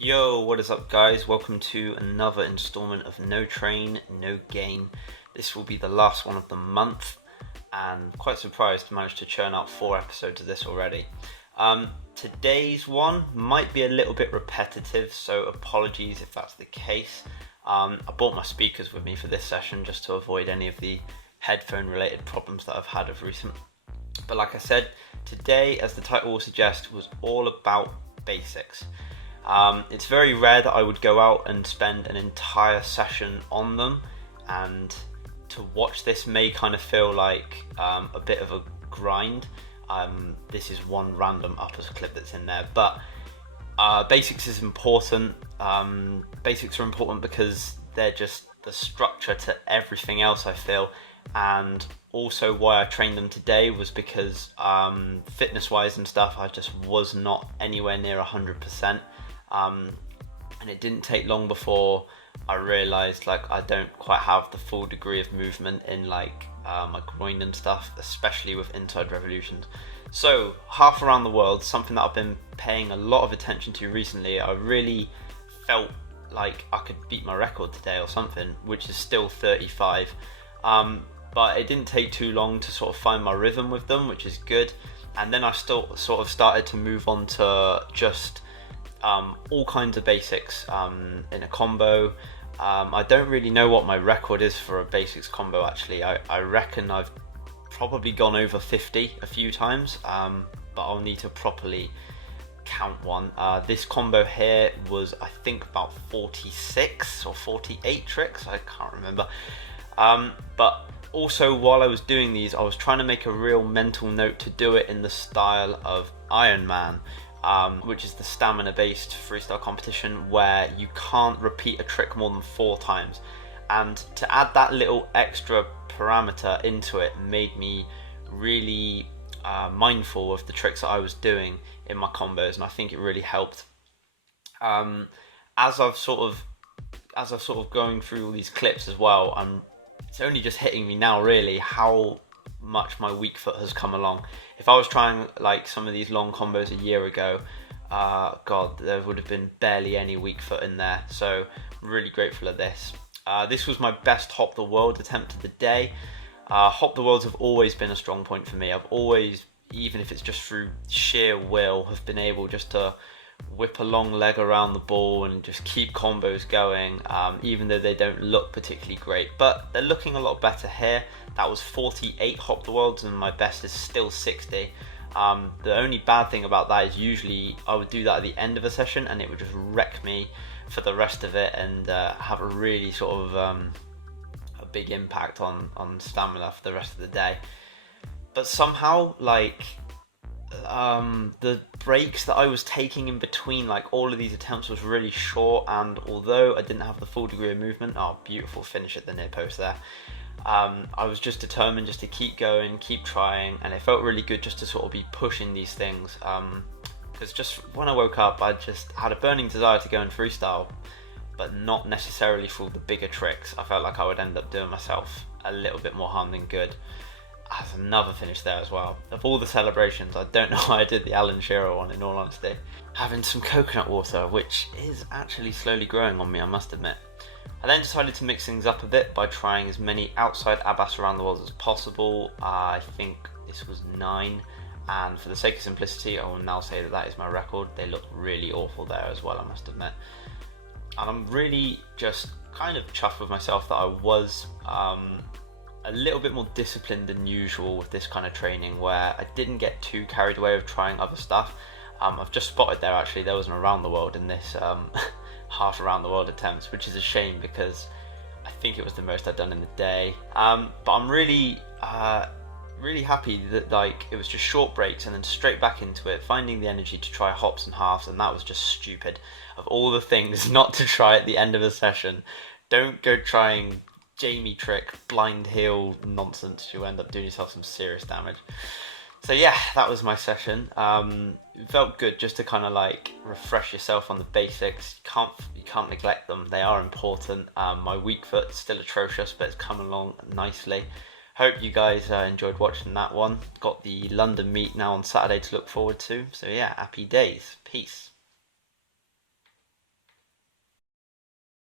Yo, what is up, guys? Welcome to another installment of No Train, No Gain. This will be the last one of the month, and quite surprised to manage to churn out 4 episodes of this already. Today's one might be a little bit repetitive, so apologies if that's the case. I brought my speakers with me for this session just to avoid any of the headphone-related problems that I've had of recent. But like I said, today, as the title will suggest, was all about basics. It's very rare that I would go out and spend an entire session on them, and to watch this may kind of feel like a bit of a grind. This is one random uppers clip that's in there, but basics is important. Basics are important because they're just the structure to everything else, I feel, and also why I trained them today was because fitness wise and stuff, I just was not anywhere near 100%. And it didn't take long before I realised like I don't quite have the full degree of movement in like my groin and stuff, especially with inside revolutions. So half around the world, something that I've been paying a lot of attention to recently. I really felt like I could beat my record today or something, which is still 35. But it didn't take too long to sort of find my rhythm with them, which is good. And then I still sort of started to move on to just all kinds of basics in a combo. I don't really know what my record is for a basics combo actually. I reckon I've probably gone over 50 a few times, but I'll need to properly count one. This combo here was I think about 46 or 48 tricks, I can't remember. But also while I was doing these, I was trying to make a real mental note to do it in the style of Iron Man, which is the stamina based freestyle competition where you can't repeat a trick more than 4 times. And to add that little extra parameter into it made me really mindful of the tricks that I was doing in my combos, and I think it really helped. As I've sort of going through all these clips as well, it's only just hitting me now really how much my weak foot has come along. If I was trying like some of these long combos a year ago, God, there would have been barely any weak foot in there. So I'm really grateful of this. This was my best Hop the World attempt of the day. Hop the Worlds have always been a strong point for me. I've always, even if it's just through sheer will, have been able just to whip a long leg around the ball and just keep combos going, even though they don't look particularly great, but they're looking a lot better here. That was 48 Hop the Worlds and my best is still 60. The only bad thing about that is usually I would do that at the end of a session and it would just wreck me for the rest of it and have a really sort of a big impact on stamina for the rest of the day. But somehow like the breaks that I was taking in between like all of these attempts was really short, and although I didn't have the full degree of movement, beautiful finish at the near post there, I was just determined just to keep going, keep trying, and it felt really good just to sort of be pushing these things, because just when I woke up I just had a burning desire to go and freestyle, but not necessarily for the bigger tricks. I felt like I would end up doing myself a little bit more harm than good. That's another finish there as well. Of all the celebrations, I don't know why I did the Alan Shearer one in all honesty. Having some coconut water, which is actually slowly growing on me, I must admit. I then decided to mix things up a bit by trying as many outside abas around the world as possible. I think this was 9, and for the sake of simplicity, I will now say that that is my record. They look really awful there as well, I must admit. And I'm really just kind of chuffed with myself that I was a little bit more disciplined than usual with this kind of training, where I didn't get too carried away with trying other stuff. I've just spotted there actually there was an around the world in this half around the world attempts, which is a shame because I think it was the most I'd done in the day. But I'm really happy that like it was just short breaks and then straight back into it, finding the energy to try hops and halves, and that was just stupid. Of all the things not to try at the end of a session, don't go trying Jamie trick, blind heel nonsense. You'll end up doing yourself some serious damage. So yeah, that was my session. It felt good just to kind of like refresh yourself on the basics. You can't neglect them. They are important. My weak foot's still atrocious, but it's come along nicely. Hope you guys enjoyed watching that one. Got the London meet now on Saturday to look forward to. So yeah, happy days. Peace.